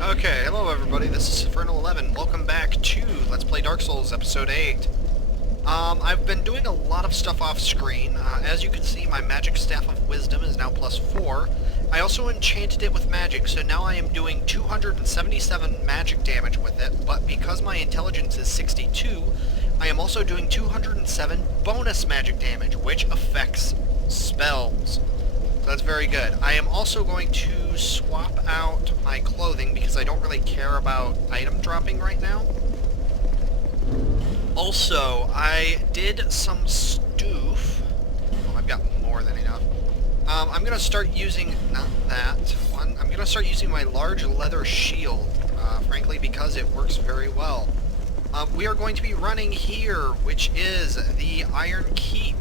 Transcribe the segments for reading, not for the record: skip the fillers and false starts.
Okay, hello everybody, this is Inferno11. Welcome back to Let's Play Dark Souls Episode 8. I've been doing a lot of stuff off screen. As you can see, my Magic Staff of Wisdom is now +4. I also enchanted it with magic, so now I am doing 277 magic damage with it, but because my intelligence is 62, I am also doing 207 bonus magic damage, which affects spells. So that's very good. I am also going to swap out my clothing because I don't really care about item dropping right now. Also, I did some stoof. Oh, I've got more than enough. I'm going to start using, not that one, I'm going to start using my large leather shield, frankly, because it works very well. We are going to be running here, which is the Iron Keep.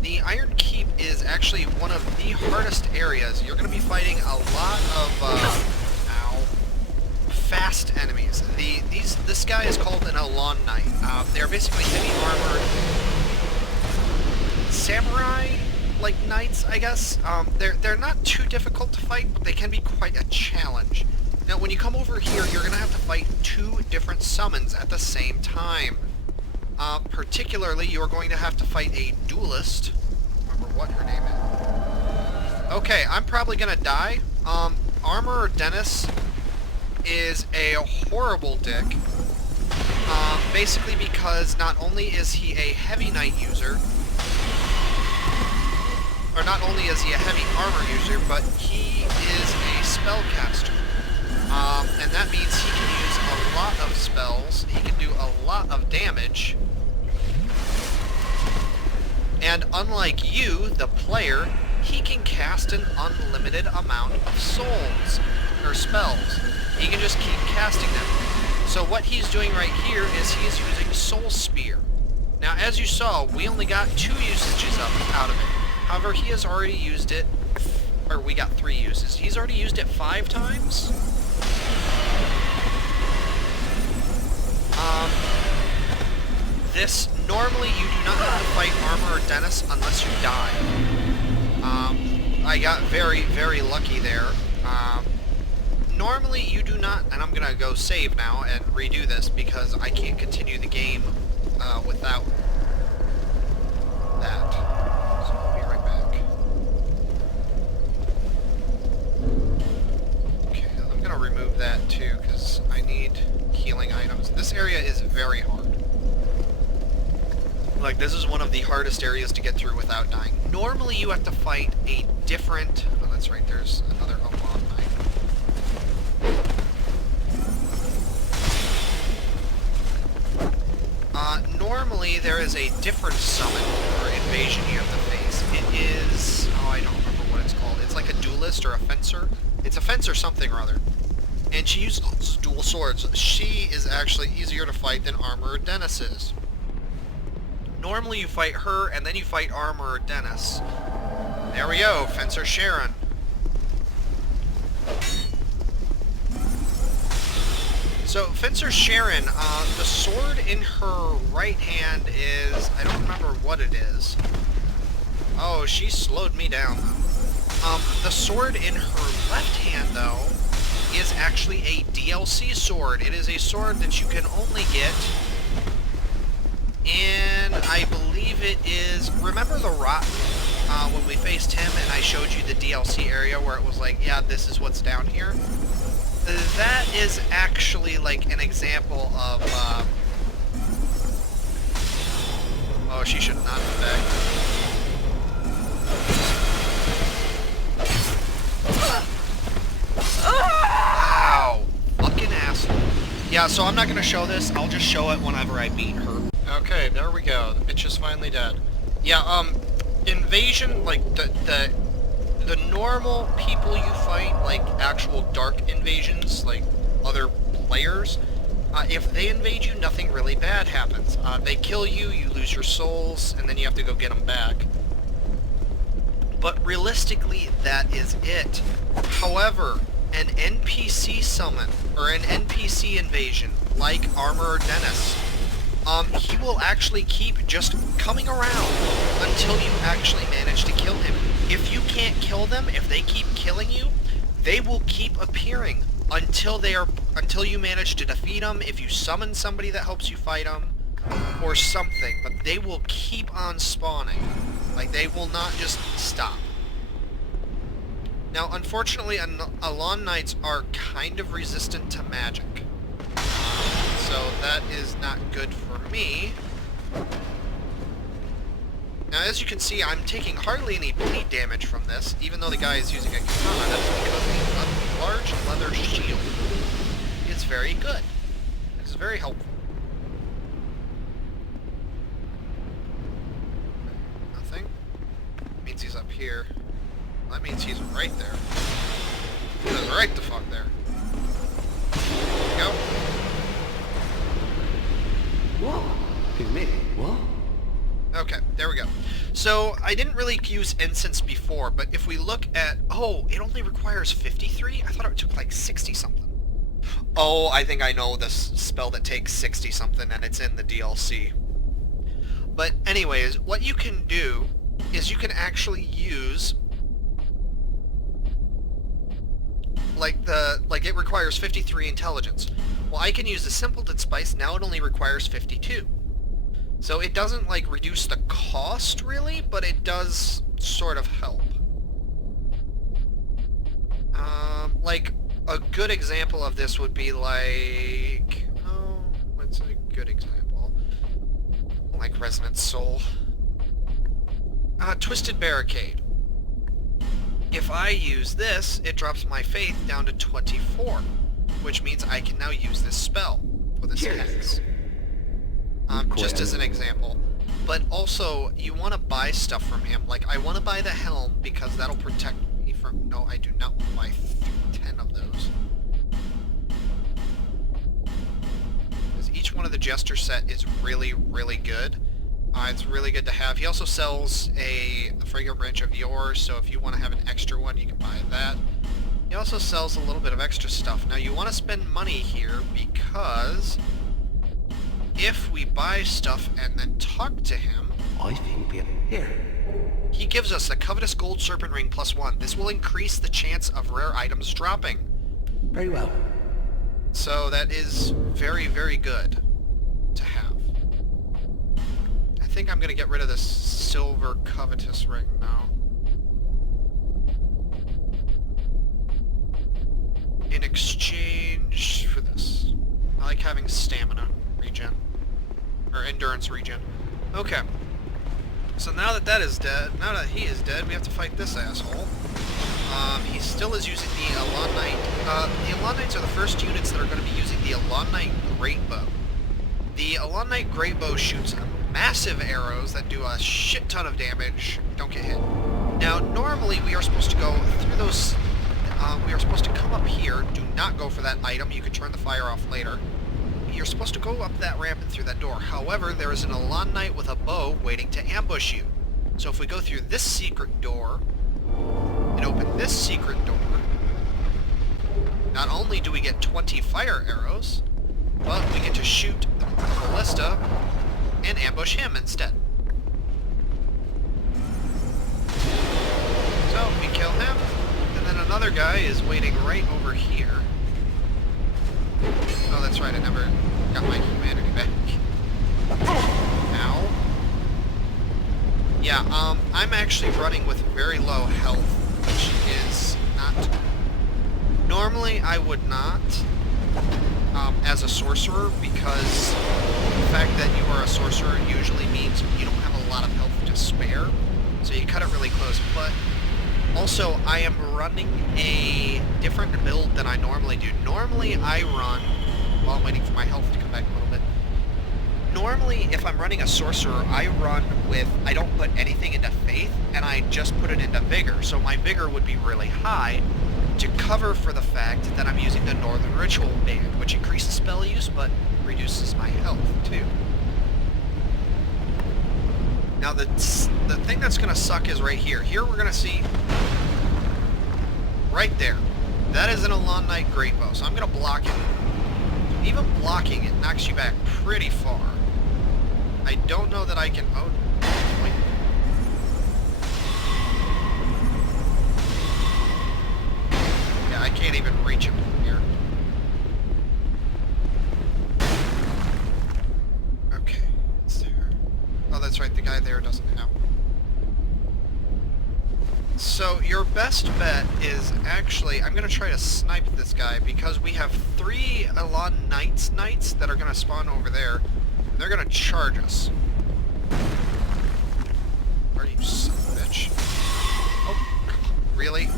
The Iron Keep is actually one of the hardest areas. You're going to be fighting a lot of fast enemies. This guy is called an Elan Knight. They're basically heavy armored samurai-like knights, I guess. They're not too difficult to fight, but they can be quite a challenge. Now, when you come over here, you're going to have to fight 2 different summons at the same time. Particularly, you're going to have to fight a duelist. Remember what her name is. Okay, I'm probably gonna die. Armorer Dennis is a horrible dick. Basically because not only is he a heavy knight user, or not only is he a heavy armor user, but he is a spellcaster. And that means he can use a lot of spells, he can do a lot of damage. And unlike you, the player, he can cast an unlimited amount of souls, or spells. He can just keep casting them. So what he's doing right here is he's using Soul Spear. Now, as you saw, we only got 2 usages out of it. However, he has already used it, or we got 3 uses. He's already used it 5 times. Normally you do not have to fight Armorer Dennis unless you die. I got very, very lucky there. Normally you do not, and I'm gonna go save now and redo this because I can't continue the game without that. So I'll be right back. Okay, I'm gonna remove that too because I need healing items. This area is very hard. Like, this is one of the hardest areas to get through without dying. Normally you have to fight a different... Oh, that's right, there's another Elan Knight. Normally there is a different summon or invasion you have to face. It is... Oh, I don't remember what it's called. It's like a duelist or a fencer. It's a fencer something or other. And she uses dual swords. She is actually easier to fight than Armorer Dennis is. Normally you fight her, and then you fight Armorer Dennis. There we go, Fencer Sharon. So, Fencer Sharon, the sword in her right hand is... I don't remember what it is. Oh, she slowed me down, though. The sword in her left hand, though, is actually a DLC sword. It is a sword that you can only get... And I believe it is... Remember the Rotten? When we faced him and I showed you the DLC area where it was like, yeah, this is what's down here? That is actually like an example of... Oh, she should not be back. Ow! Fucking asshole. Yeah, so I'm not going to show this. I'll just show it whenever I beat her. Okay, there we go. The bitch is finally dead. Yeah, invasion, like, the normal people you fight, like, actual dark invasions, like, other players, if they invade you, nothing really bad happens. They kill you, you lose your souls, and then you have to go get them back. But realistically, that is it. However, an NPC summon, or an NPC invasion, like Armorer Dennis, he will actually keep just coming around until you actually manage to kill him. If you can't kill them, if they keep killing you, they will keep appearing until you manage to defeat them, if you summon somebody that helps you fight them, or something, but they will keep on spawning. Like, they will not just stop. Now, unfortunately, Alon Knights are kind of resistant to magic. So that is not good for me. Now, as you can see, I'm taking hardly any bleed damage from this, even though the guy is using a katana. That's because the large leather shield is very good. It is very helpful. Nothing. Means he's up here. Well, that means he's right there. He's right the fuck there. There we go. What? Okay, there we go. So, I didn't really use incense before, but if we look at... Oh, it only requires 53? I thought it took like 60-something. Oh, I think I know this spell that takes 60-something, and it's in the DLC. But anyways, what you can do is you can actually use... Like it requires 53 intelligence. Well, I can use the Simpleton Spice, now it only requires 52. So it doesn't, like, reduce the cost, really, but it does sort of help. Like, a good example of this would be, like... Oh, what's a good example? Like Resonant Soul. Twisted Barricade. If I use this, it drops my faith down to 24, which means I can now use this spell for this hex. Just as an example. But also, you want to buy stuff from him. Like, I want to buy the helm, because that'll protect me from... No, I do not want to buy 10 of those. Because each one of the Jester set is really, really good. It's really good to have. He also sells a Fragrant Branch of Yours, so if you want to have an extra one, you can buy that. He also sells a little bit of extra stuff. Now, you want to spend money here, because... if we buy stuff and then talk to him, I think we're here. He gives us a Covetous Gold Serpent Ring +1. This will increase the chance of rare items dropping. Very well. So that is very, very good to have. I think I'm going to get rid of this Silver Covetous Ring now. In exchange for this. I like having stamina regen. Or endurance regen. Okay. So now that that is dead, now that he is dead, we have to fight this asshole. He still is using the Alon Knight. The Alon Knights are the first units that are going to be using the Alon Knight Great Bow. The Alon Knight Great Bow shoots massive arrows that do a shit ton of damage. Don't get hit. Now, normally we are supposed to go through those... we are supposed to come up here. Do not go for that item. You can turn the fire off later. You're supposed to go up that ramp and through that door. However, there is an Alon Knight with a bow waiting to ambush you. So if we go through this secret door and open this secret door, not only do we get 20 fire arrows, but we get to shoot the ballista and ambush him instead. So we kill him, and then another guy is waiting right over here. Oh, that's right, I never got my humanity back. Ow. Yeah, I'm actually running with very low health, which is not... Normally, I would not, as a sorcerer, because the fact that you are a sorcerer usually means you don't have a lot of health to spare, so you cut it really close, but... Also, I am running a different build than I normally do. Normally, I run... While I'm waiting for my health to come back a little bit. Normally, if I'm running a sorcerer, I run with... I don't put anything into faith, and I just put it into vigor. So my vigor would be really high to cover for the fact that I'm using the Northern Ritual Band, which increases spell use, but reduces my health, too. Now, the thing that's going to suck is right here. Here we're going to see... Right there. That is an Alon Knight Great Bow, so I'm going to block it. Even blocking it knocks you back pretty far. I don't know that I can... Oh, wait. Yeah, I can't even reach him from here. So your best bet is actually, I'm going to try to snipe this guy because we have 3 Elan Knights that are going to spawn over there. And they're going to charge us. Where are you, son of a bitch? Oh, really?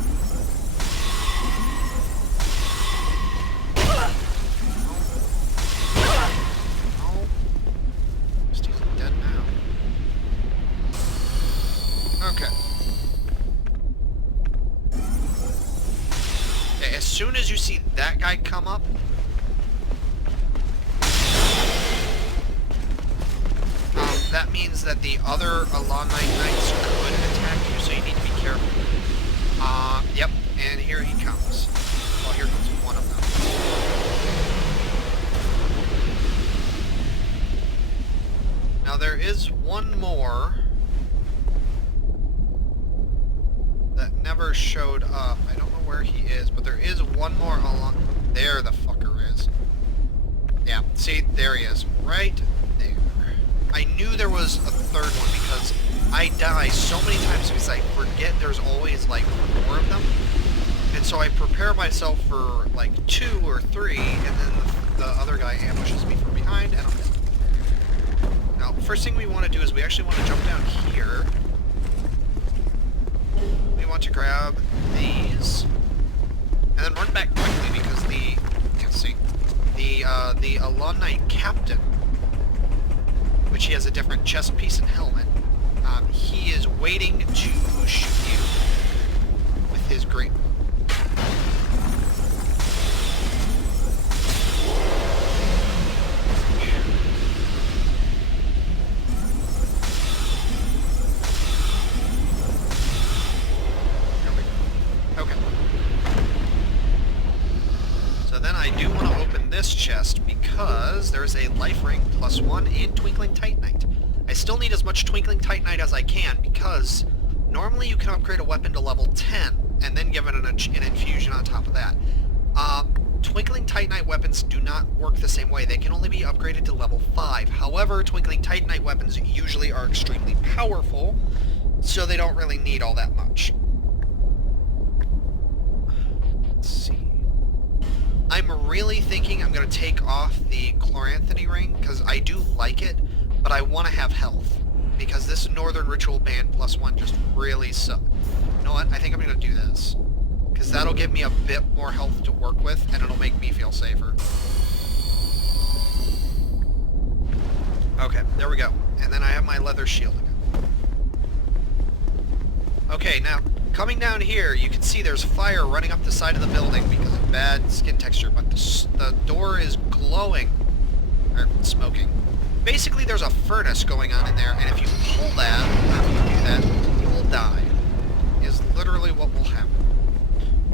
As soon as you see that guy come up, that means that the other Elan Knights could attack you, so you need to be careful. Yep, and here he comes. Well, here comes one of them. Now there is one more that never showed up. I don't know where he is, but there is one more along. There the fucker is. Yeah, see, there he is. Right there. I knew there was a third one because I die so many times because I forget there's always like 4 of them. And so I prepare myself for like 2 or 3, and then the other guy ambushes me from behind, and I'm dead. Now, first thing we want to do is we actually want to jump down here. We want to grab these, and then run back quickly because the Elan Knight captain, which he has a different chest piece and helmet, he is waiting to shoot you with his great bow. Chest because there's a life ring +1 and Twinkling Titanite. I still need as much Twinkling Titanite as I can because normally you can upgrade a weapon to level 10 and then give it an infusion on top of that. Twinkling Titanite weapons do not work the same way. They can only be upgraded to level 5. However, Twinkling Titanite weapons usually are extremely powerful, so they don't really need all that much. Let's see. I'm really thinking I'm going to take off the Chloranthony ring, because I do like it, but I want to have health, because this Northern Ritual Band +1 just really sucks. You know what? I think I'm going to do this, because that'll give me a bit more health to work with, and it'll make me feel safer. Okay, there we go. And then I have my leather shield again. Okay, now, coming down here, you can see there's fire running up the side of the building because of bad skin texture, but the door is glowing, or smoking. Basically, there's a furnace going on in there, and if you pull that, or if you do that, you will die. Is literally what will happen.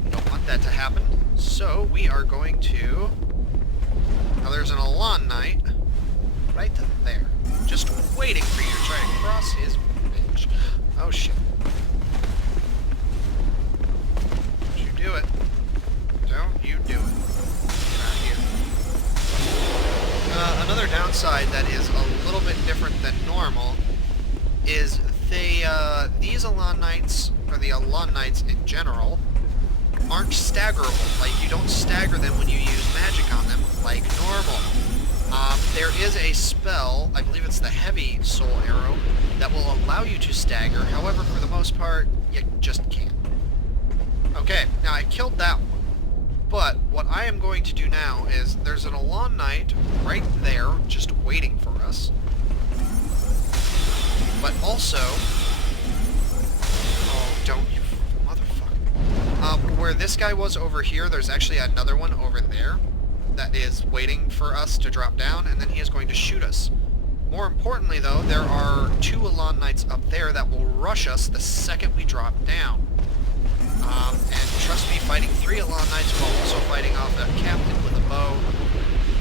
We don't want that to happen, so we are going to... Now, there's an Elan Knight right there, just waiting for you to try to cross his bitch. Oh, shit. Do it. Don't you do it. Get out of here. Another downside that is a little bit different than normal is these Elan Knights, or the Elan Knights in general, aren't staggerable. Like, you don't stagger them when you use magic on them like normal. There is a spell, I believe it's the Heavy Soul Arrow, that will allow you to stagger. However, for the most part, you just can't. Okay, now I killed that one, but what I am going to do now is there's an Elan Knight right there just waiting for us, but also, oh, don't you motherfucker, where this guy was over here, there's actually another one over there that is waiting for us to drop down, and then he is going to shoot us. More importantly though, there are 2 Elan Knights up there that will rush us the second we drop down. And trust me, fighting 3 Elan Knights while also fighting off a captain with a bow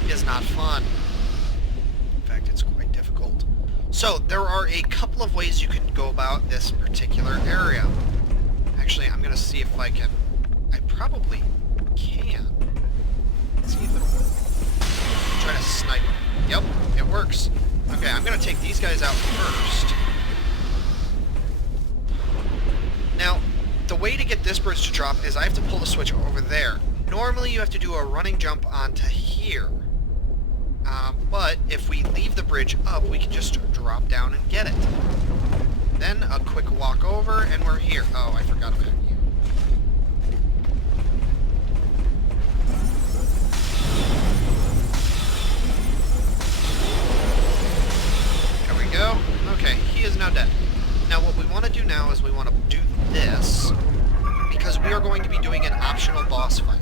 is not fun. In fact, it's quite difficult. So, there are a couple of ways you can go about this particular area. Actually, I'm going to see if I can... I probably can. Let's see if it'll work. Try to snipe them. Yep, it works. Okay, I'm going to take these guys out first. Now, the way to get this bridge to drop is I have to pull the switch over there. Normally you have to do a running jump onto here. But if we leave the bridge up, we can just drop down and get it. Then a quick walk over, and we're here. Oh, I forgot about you. There we go. Okay, he is now dead. Now what we want to do now is we want to do this, because we are going to be doing an optional boss fight.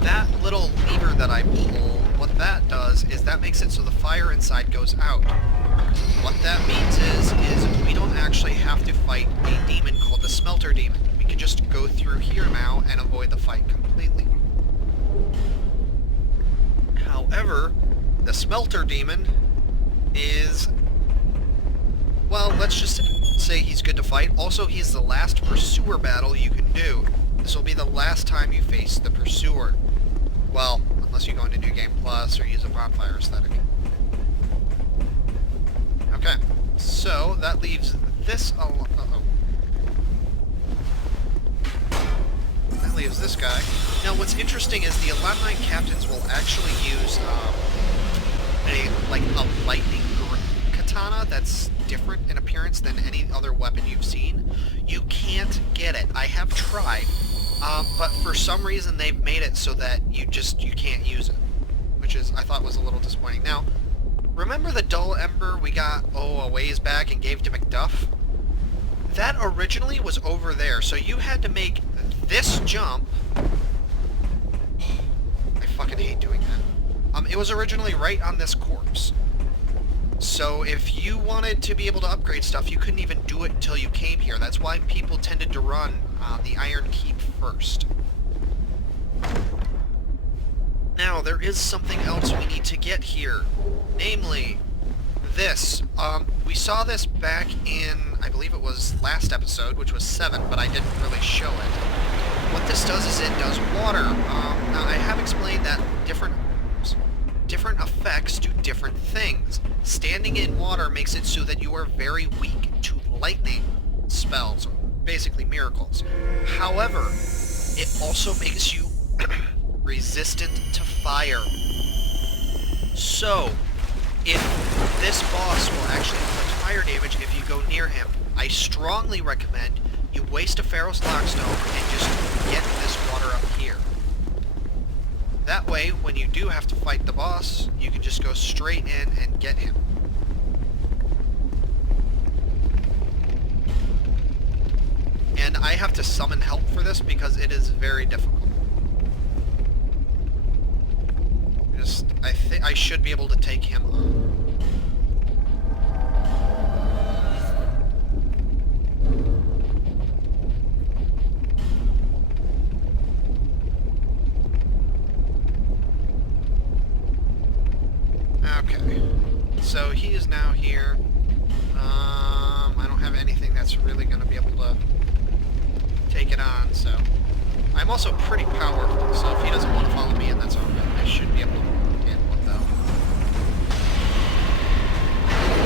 That little lever that I pull, what that does is that makes it so the fire inside goes out. What that means is we don't actually have to fight a demon called the Smelter Demon. We can just go through here now and avoid the fight completely. However, the Smelter Demon is, well, let's just say he's good to fight. Also, he's the last Pursuer battle you can do. This will be the last time you face the Pursuer. Well, unless you go into New Game Plus or use a bonfire aesthetic. Okay, so that leaves this alone. That leaves this guy. Now, what's interesting is the Aladdin captains will actually use a lightning katana that's different in appearance than any other weapon you've seen. You can't get it. I have tried. But for some reason they've made it so that you can't use it, which is, I thought, was a little disappointing. Now, remember the dull ember we got, a ways back and gave to Macduff? That originally was over there, so you had to make this jump. I fucking hate doing that. It was originally right on this corpse. So if you wanted to be able to upgrade stuff, you couldn't even do it until you came here. That's why people tended to run the Iron Keep first. Now, there is something else we need to get here. Namely, this. We saw this back in, I believe it was last episode, which was 7, but I didn't really show it. What this does is it does water. Now, I have explained that different effects do different things. Standing in water makes it so that you are very weak to lightning spells, basically miracles. However, it also makes you resistant to fire. So, if this boss will actually inflict fire damage if you go near him, I strongly recommend you waste a Pharaoh's Lockstone and just get this water up here. That way, when you do have to fight the boss, you can just go straight in and get him. And I have to summon help for this because it is very difficult. I think I should be able to take him on. Okay, so he is now here. I don't have anything that's really going to be able to take it on, so... I'm also pretty powerful, so if he doesn't want to follow me in, that's alright. I should be able to handle it, though.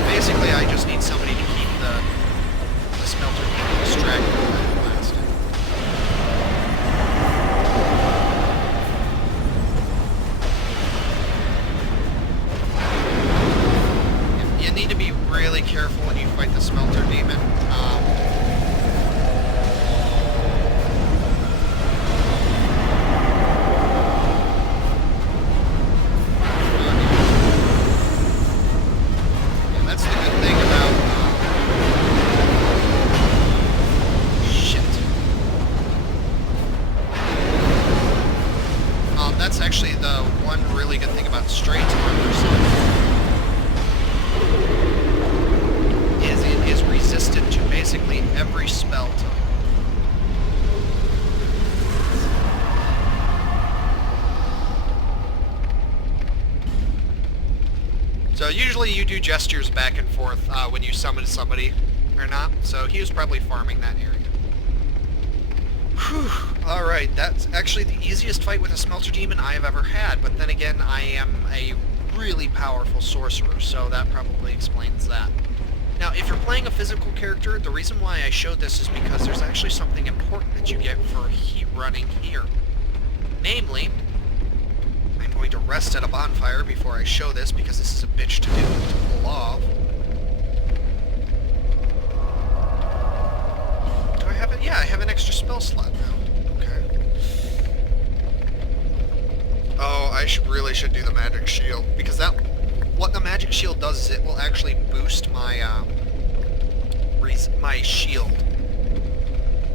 Basically, I just need somebody to keep the Smelter Demon distracted from that blast. You need to be really careful when you fight the Smelter Demon. That's actually the one really good thing about straight armor is it is resistant to basically every spell type. So usually you do gestures back and forth when you summon somebody or not, so he was probably farming that area. Whew. Alright, that's actually the easiest fight with a Smelter Demon I have ever had, but then again, I am a really powerful sorcerer, so that probably explains that. Now, if you're playing a physical character, the reason why I showed this is because there's actually something important that you get for running here. Namely, I'm going to rest at a bonfire before I show this because this is a bitch to do, to pull off. Do I have it? Yeah, I have an extra spell slot now. Okay. Oh, I really should do the magic shield, because that... What the magic shield does is it will actually boost my, my shield.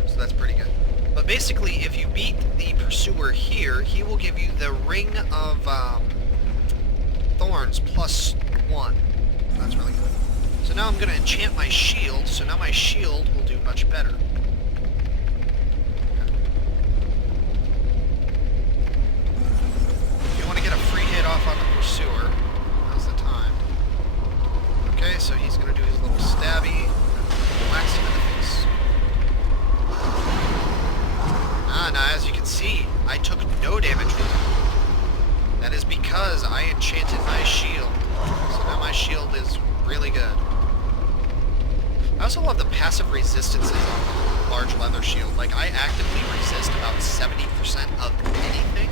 So that's pretty good. But basically, if you beat the Pursuer here, he will give you the Ring of, Thorns +1. That's really good. So now I'm going to enchant my shield, so now my shield will do much better. If you want to get a free hit off on the Pursuer, now's the time. Okay, so he's going to do his little stabby, whacks him in the face. Now as you can see, I took no damage from him. That is because I enchanted my shield. So now my shield is really good. I also love the passive resistances on the large leather shield. Like, I actively resist about 70% of anything.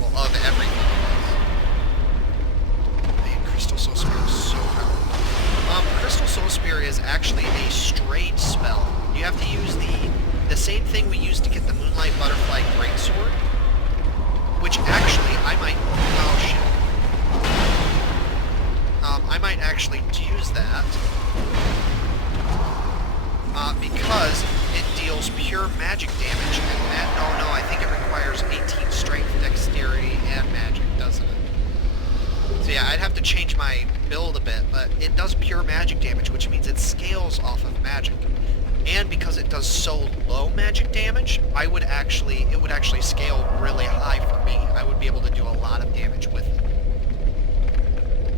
Well, of everything. Man, Crystal Soul Spear is so powerful. Crystal Soul Spear is actually a strayed spell. You have to use the same thing we used to get the Moonlight Butterfly Greatsword, which actually I might... Oh, shit. I might actually use that, because it deals pure magic damage, and no, I think it requires 18 strength, dexterity, and magic, doesn't it? So yeah, I'd have to change my build a bit, but it does pure magic damage, which means it scales off of magic. And because it does so low magic damage, it would actually scale really high for me. I would be able to do a lot of damage with it.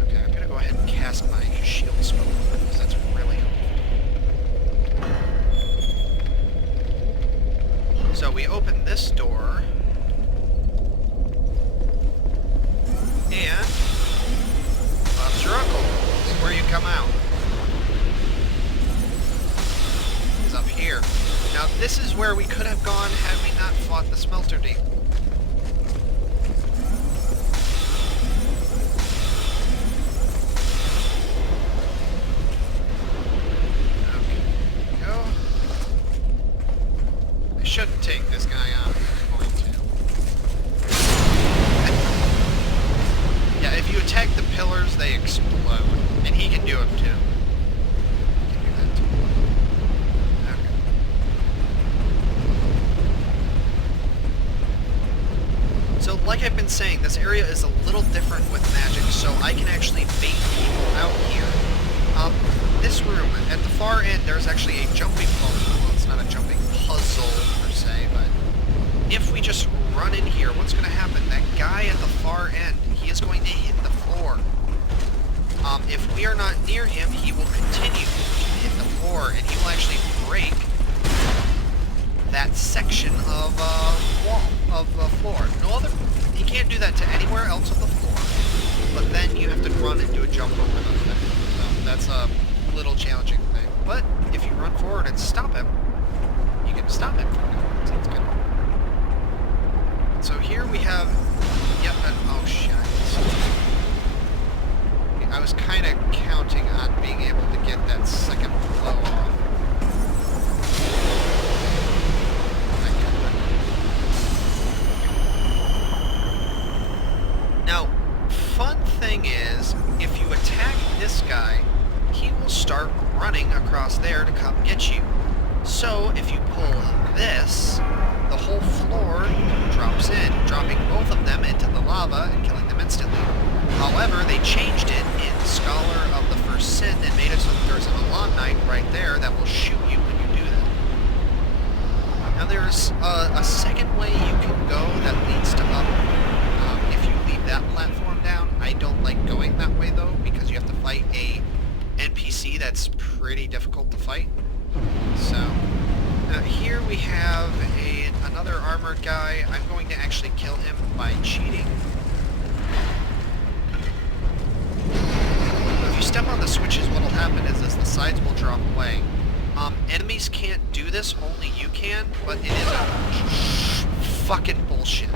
Okay, I'm gonna go ahead and cast my shield spell, because that's really helpful. So we open this door, and Bob's your uncle. This is where you come out. Up here. Now this is where we could have gone had we not fought the Smelter Demon. Okay. Go. I shouldn't take this guy on. I'm going to. Yeah, if you attack the pillars, they explode. And he can do it too. So, like I've been saying, this area is a little different with magic, so I can actually bait people out here. This room, at the far end, there's actually a jumping puzzle. Well, it's not a jumping puzzle, per se, but if we just run in here, what's going to happen? That guy at the far end, he is going to hit the floor. If we are not near him, he will continue to hit the floor, and he will actually break that section of wall, of floor. No other, he can't do that to anywhere else on the floor, but then you have to run and do a jump over those things. So that's a little challenging thing. But if you run forward and stop him, you can stop him from doing it. So that's good. So here we have, yep, oh shit. I was kind of counting on being able to get that second blow off. Now, fun thing is, if you attack this guy, he will start running across there to come get you. So, if you pull this, the whole floor drops in, dropping both of them into the lava and killing them instantly. However, they changed it in Scholar of the First Sin and made it so that there's an alumni right there that will shoot you when you do that. Now, there's a second way you can go that leads to up. If you leave that platform down, I don't like going that way though, because you have to fight a NPC that's pretty difficult to fight. So, here we have another armored guy. I'm going to actually kill him by cheating. The you step on the switches, what'll happen is the sides will drop away. Enemies can't do this, only you can, but it is a fucking bullshit.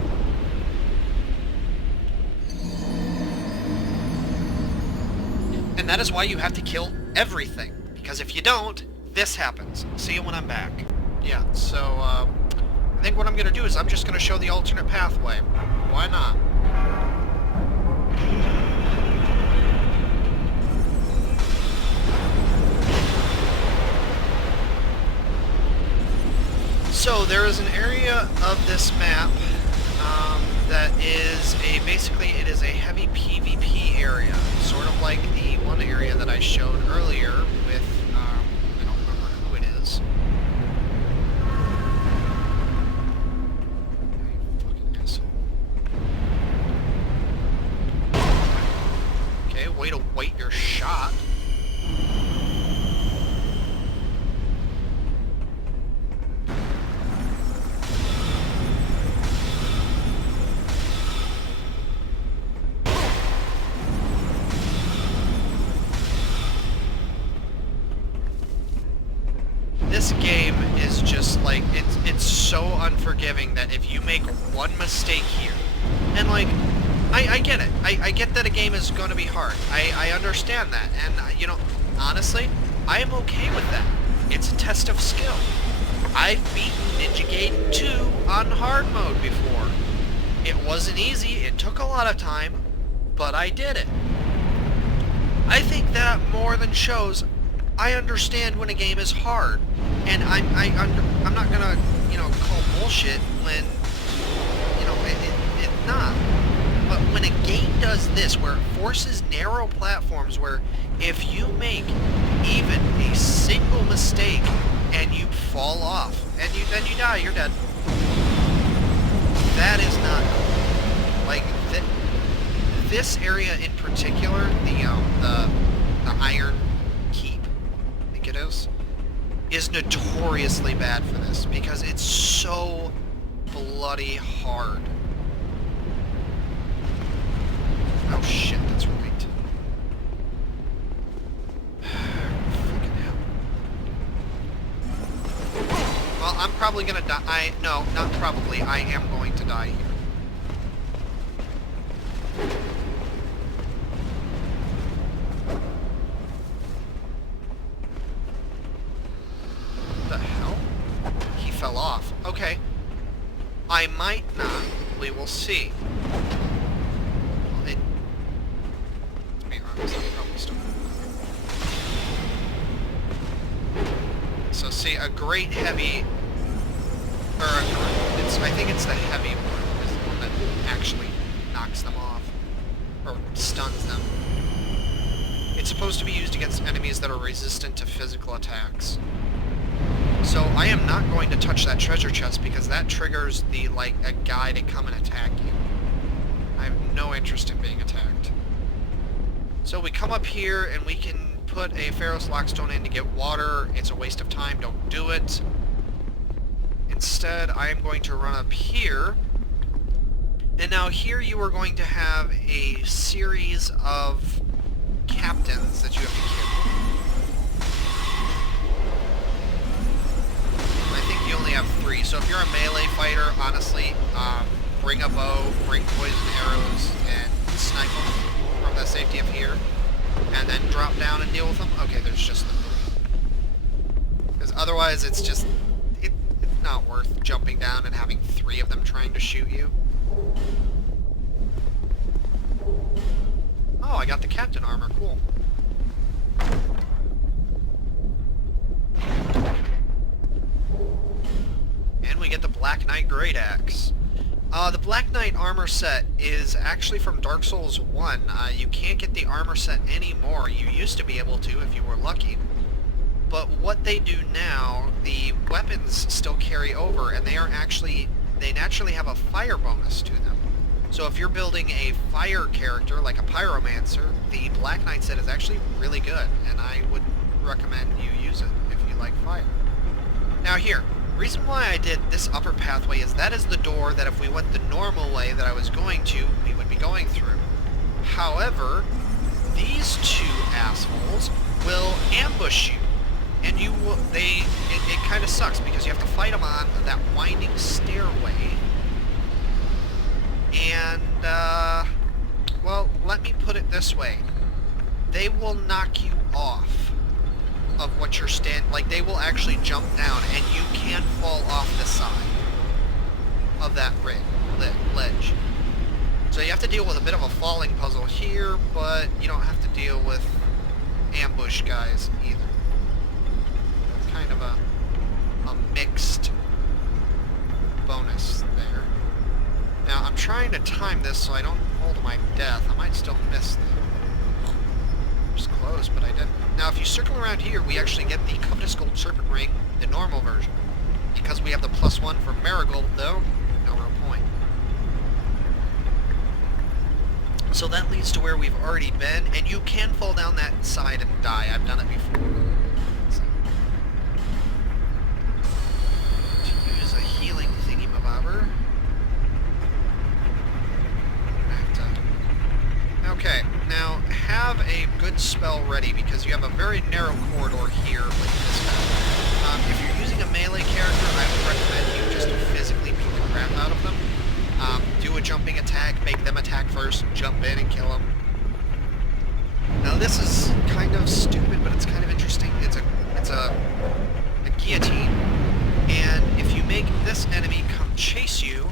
And that is why you have to kill everything, because if you don't, this happens. See you when I'm back. Yeah, so, I think what I'm gonna do is I'm just gonna show the alternate pathway. Why not? So there is an area of this map that is basically it is a heavy PvP area, sort of like the one area that I showed earlier with I don't remember who it is. Fucking asshole. Okay, way to wait your shot. This game is just like, it's so unforgiving that if you make one mistake here, and like, I get it. I get that a game is going to be hard. I understand that, and you know, honestly, I am okay with that. It's a test of skill. I've beaten Ninja Gaiden 2 on hard mode before. It wasn't easy, it took a lot of time, but I did it. I think that more than shows I understand when a game is hard, and I'm not gonna, you know, call bullshit when, you know, it's not. But when a game does this, where it forces narrow platforms, where if you make even a single mistake and you fall off, and then you die, you're dead. That is not cool. Like this area in particular, the Iron Keep, I think it is notoriously bad for this because it's so bloody hard. Oh shit, that's right. Fucking hell. Well, I'm probably gonna die. No, not probably. I am going to die here. What the hell? He fell off. Okay. I might not. We will see. So see, a great heavy, or I think it's the heavy one, is the one that actually knocks them off, or stuns them. It's supposed to be used against enemies that are resistant to physical attacks. So I am not going to touch that treasure chest because that triggers the, like, a guy to come and attack you. I have no interest in being attacked. So we come up here and we can put a Pharos Lockstone in to get water. It's a waste of time. Don't do it. Instead, I am going to run up here. And now here you are going to have a series of captains that you have to kill. I think you only have 3. So if you're a melee fighter, honestly, bring a bow, bring poison arrows, and snipe them from the safety of here, and then drop down and deal with them. Okay, there's just the 3. Because otherwise it's just, it's not worth jumping down and having 3 of them trying to shoot you. Oh, I got the captain armor, cool. And we get the Black Knight Great Axe. The Black Knight armor set is actually from Dark Souls 1. You can't get the armor set anymore. You used to be able to if you were lucky. But what they do now, the weapons still carry over, and they naturally have a fire bonus to them. So if you're building a fire character, like a pyromancer, the Black Knight set is actually really good, and I would recommend you use it if you like fire. Now here, reason why I did this upper pathway is that is the door that if we went the normal way that I was going to, we would be going through. However, these two assholes will ambush you. And you will, it kind of sucks because you have to fight them on that winding stairway. And, well, let me put it this way. They will knock you off of what you're like, they will actually jump down, and you can fall off the side of that ledge. So you have to deal with a bit of a falling puzzle here, but you don't have to deal with ambush guys either. Kind of a mixed bonus there. Now, I'm trying to time this so I don't hold my death. I might still miss them. Just close, but I didn't. Now, if you circle around here, we actually get the Covetous Gold Serpent Ring, the normal version. Because we have the +1 for Marigold, though, no real point. So that leads to where we've already been, and you can fall down that side and die. I've done it before. To use a healing thingy-mabobber. Okay, now have a good spell ready because you have a very narrow corridor here with this guy. If you're using a melee character, I would recommend you just physically beat the crap out of them. Do a jumping attack, make them attack first, jump in and kill them. Now this is kind of stupid, but it's kind of interesting. It's a guillotine, and if you make this enemy come chase you,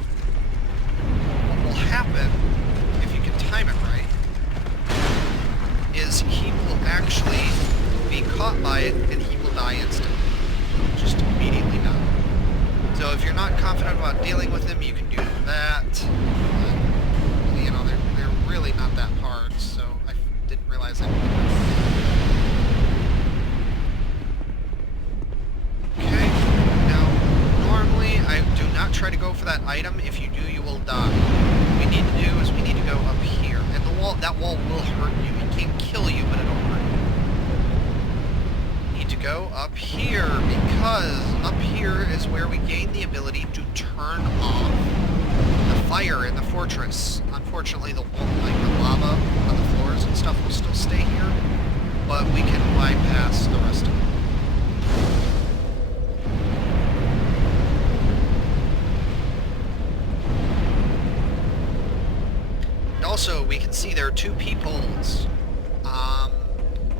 what will happen, if you can time it right, is he will actually be caught by it and he will die instantly. Just immediately die. So if you're not confident about dealing with him, you can do that. But, you know, they're really not that hard, so I didn't realize that. Okay, now normally I do not try to go for that item. If you do, you will die. What we need to do is we need to go up here. And that wall will hurt you. It can't kill you, but it'll hurt you. Need to go up here, because up here is where we gain the ability to turn off the fire in the fortress. Unfortunately, the lava on the floors and stuff will still stay here, but we can bypass the rest of it. Also, we can see there are two peepholes.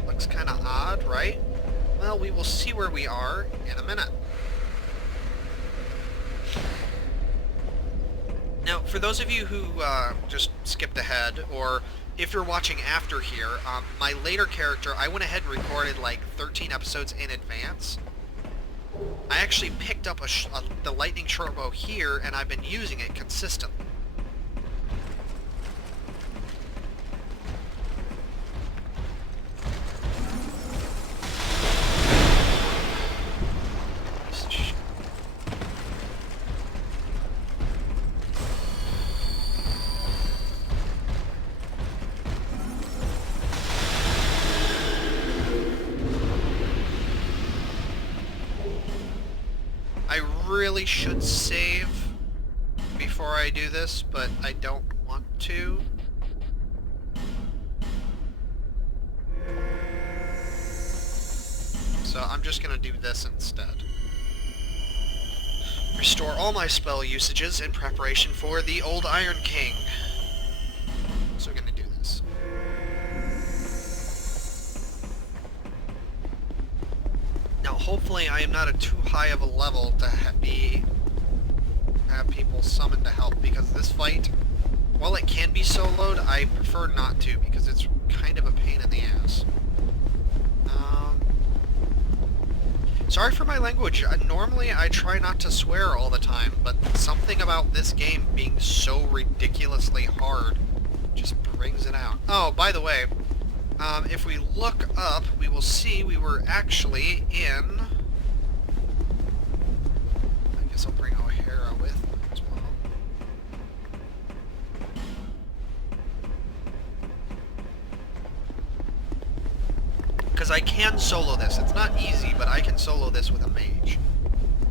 Looks kind of odd, right? Well, we will see where we are in a minute. Now, for those of you who just skipped ahead, or if you're watching after here, my later character, I went ahead and recorded like 13 episodes in advance. I actually picked up the lightning short bow here, and I've been using it consistently. Really should save before I do this, but I don't want to. So I'm just gonna do this instead. Restore all my spell usages in preparation for the Old Iron King. So we're gonna do this. Now, hopefully I am not at too high of a level to have people summoned to help, because this fight, while it can be soloed, I prefer not to, because it's kind of a pain in the ass. Sorry for my language. Normally I try not to swear all the time, but something about this game being so ridiculously hard just brings it out. Oh, by the way, if we look up, we will see we were actually in... I guess I'll bring O'Hara with as well. Because I can solo this. It's not easy, but I can solo this with a mage.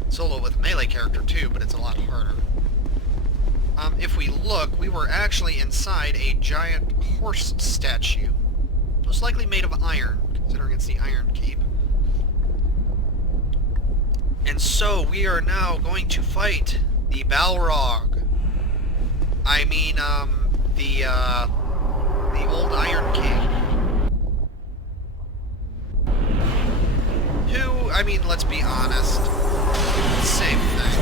Solo with a melee character too, but it's a lot harder. If we look, we were actually inside a giant horse statue. Most likely made of iron, considering it's the Iron Keep. And so we are now going to fight the Balrog. I mean, the old Iron King. Who, I mean, let's be honest, same thing.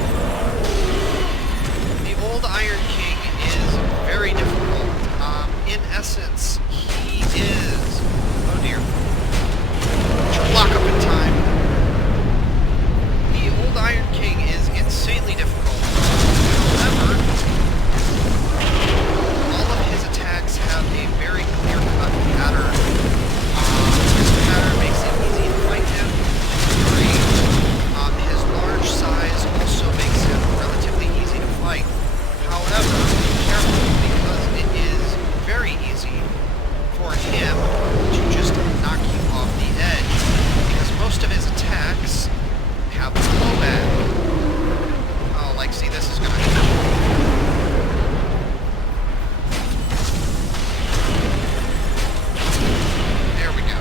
The old Iron King is very difficult. In essence, he is... Oh dear. Should lock up in time. The old Iron King is insanely difficult. However, all of his attacks have a very clear-cut pattern. This pattern makes it easy to fight him. His large size also makes him relatively easy to fight. However, be careful because it is very easy for him to just knock you off the edge. Because most of his attacks have a blowback. Oh, like, see, this is gonna... There we go.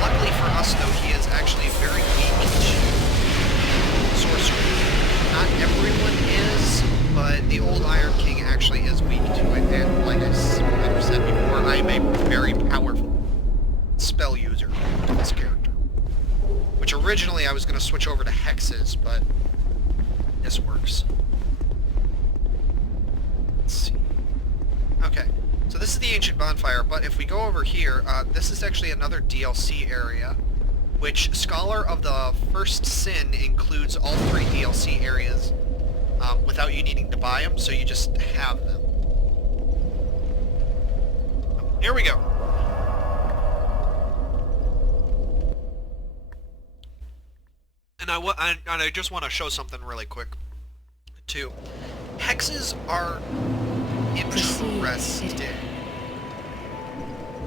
Luckily for us, though, he is actually very weak to sorcery. Not everyone is, but the old Iron King actually is weak to it, and like I've said before, I am a very powerful spell user to this character. Which originally I was going to switch over to hexes, but this works. Let's see. Okay, so this is the Ancient Bonfire, but if we go over here, this is actually another DLC area, which Scholar of the First Sin includes all 3 DLC areas without you needing to buy them, so you just have them. Here we go. And I just want to show something really quick, too. Hexes are interesting.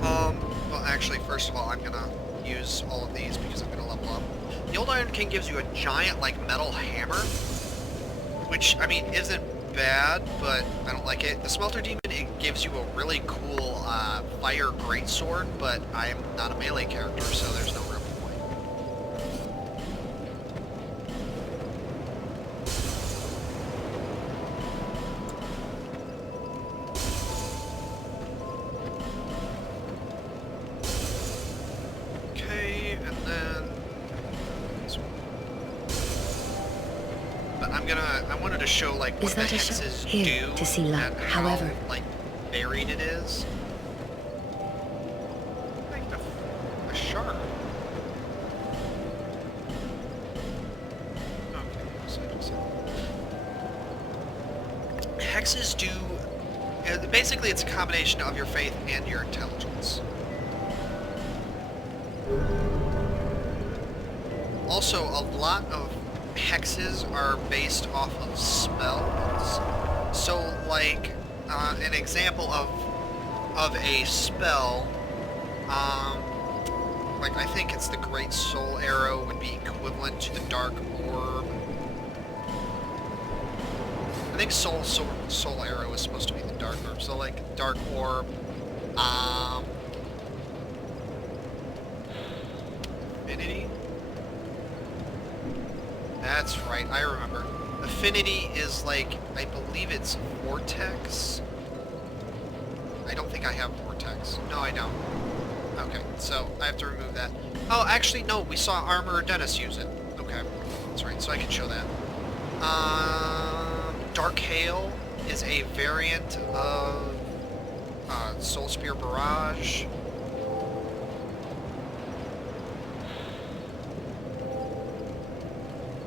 Well, actually, first of all, I'm gonna use all of these because I'm gonna level up. The old Iron King gives you a giant, like, metal hammer, which, I mean, isn't bad, but I don't like it. The Smelter Demon, it gives you a really cool fire greatsword, but I am not a melee character, so there's no real point. Okay, and then... But I wanted to show, like, what the hexes do to see luck, and how, however, like, varied it is. Like a shark. Okay, so hexes do... basically, it's a combination of your faith and your intelligence. Also, a lot of hexes are based off of spells. So, like, an example of a spell, like, I think it's the Great Soul Arrow would be equivalent to the Dark Orb. I think Soul Arrow is supposed to be the Dark Orb. So, like, Dark Orb, Affinity? That's right, I remember. Affinity is like, I believe it's Vortex. I don't think I have Vortex. No, I don't. Okay, so I have to remove that. Oh, actually, no, we saw Armorer Dennis use it. Okay, that's right, so I can show that. Dark Hail is a variant of Soul Spear Barrage.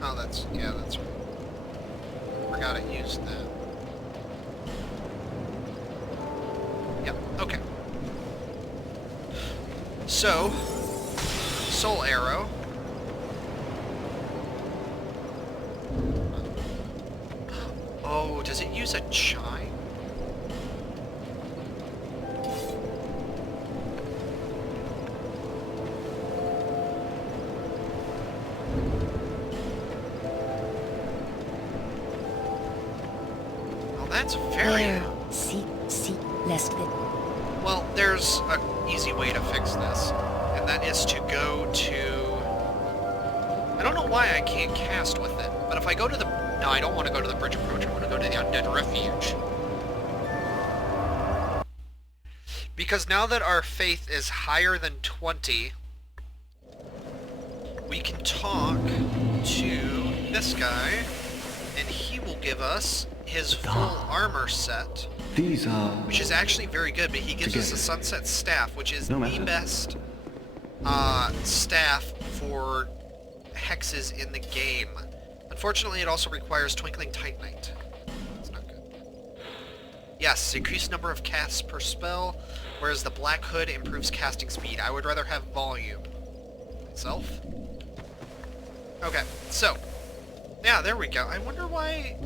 Oh, that's right. Forgot I used that. Yep, okay. So, Soul Arrow. Oh, does it use a chime? Well, that's very... See, lest that... Well, there's an easy way to fix this, and that is to go to... I don't know why I can't cast with it, but if I go to the... No, I don't want to go to the Bridge Approach, I want to go to the Undead Refuge. Because now that our faith is higher than 20, we can talk to this guy, and he will give us his full armor set. These are... Which is actually very good, but he gives us a Sunset Staff, which is the best staff for hexes in the game. Unfortunately, it also requires Twinkling Titanite. It's not good. Yes, increased number of casts per spell, whereas the Black Hood improves casting speed. I would rather have volume. Myself? Okay, so... Yeah, there we go. I wonder why...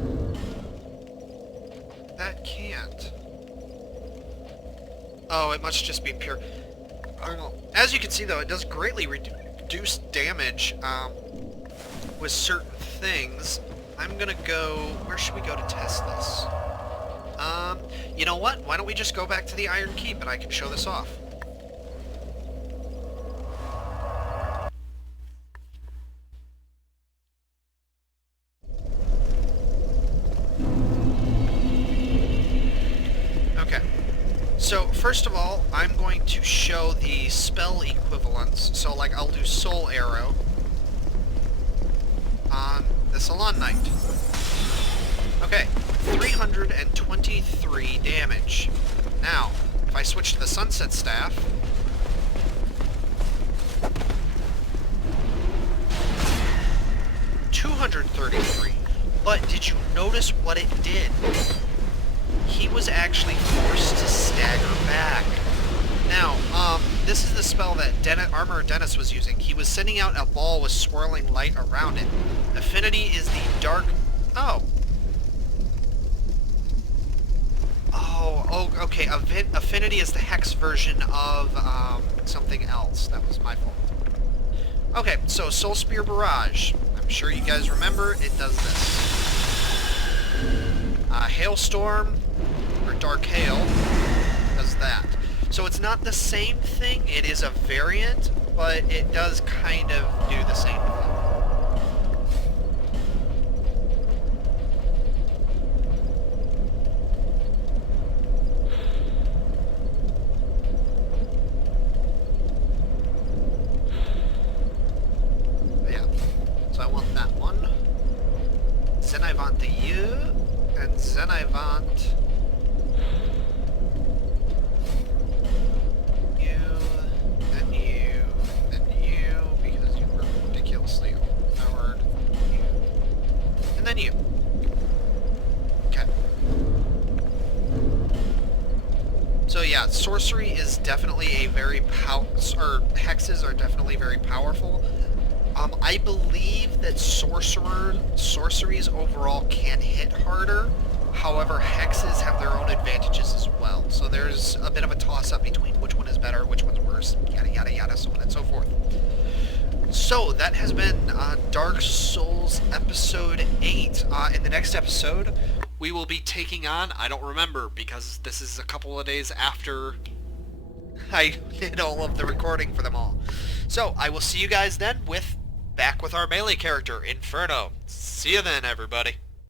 that can't. Oh, it must just be pure... I don't know. As you can see, though, it does greatly reduce damage with certain things. I'm gonna go... Where should we go to test this? You know what? Why don't we just go back to the Iron Keep and I can show this off. Okay. So, first of all, I'm going to show the spell equivalents. So, like, I'll do Soul Arrow on the Salon Knight. Okay, 323 damage. Now, if I switch to the Sunset Staff... 233. But did you notice what it did? He was actually forced to stagger back. Now, this is the spell that Armorer Dennis was using. He was sending out a ball with swirling light around it. Affinity is the dark... Oh. Oh, okay. Affinity is the hex version of something else. That was my fault. Okay, so Soul Spear Barrage. I'm sure you guys remember, it does this. Hailstorm, or Dark Hail, does that. So it's not the same thing, it is a variant, but it does kind of do the same thing. Then I want you, and then I want you, and you, and you, because you were ridiculously overpowered. You, and then you. Okay. So yeah, sorcery is definitely a very hexes are definitely very powerful. I believe that sorceries overall can hit harder. However, hexes have their own advantages as well. So there's a bit of a toss-up between which one is better, which one's worse, yada yada yada, so on and so forth. So that has been Dark Souls Episode 8. In the next episode, we will be taking on, I don't remember, because this is a couple of days after I did all of the recording for them all. So I will see you guys then back with our melee character, Inferno. See you then, everybody.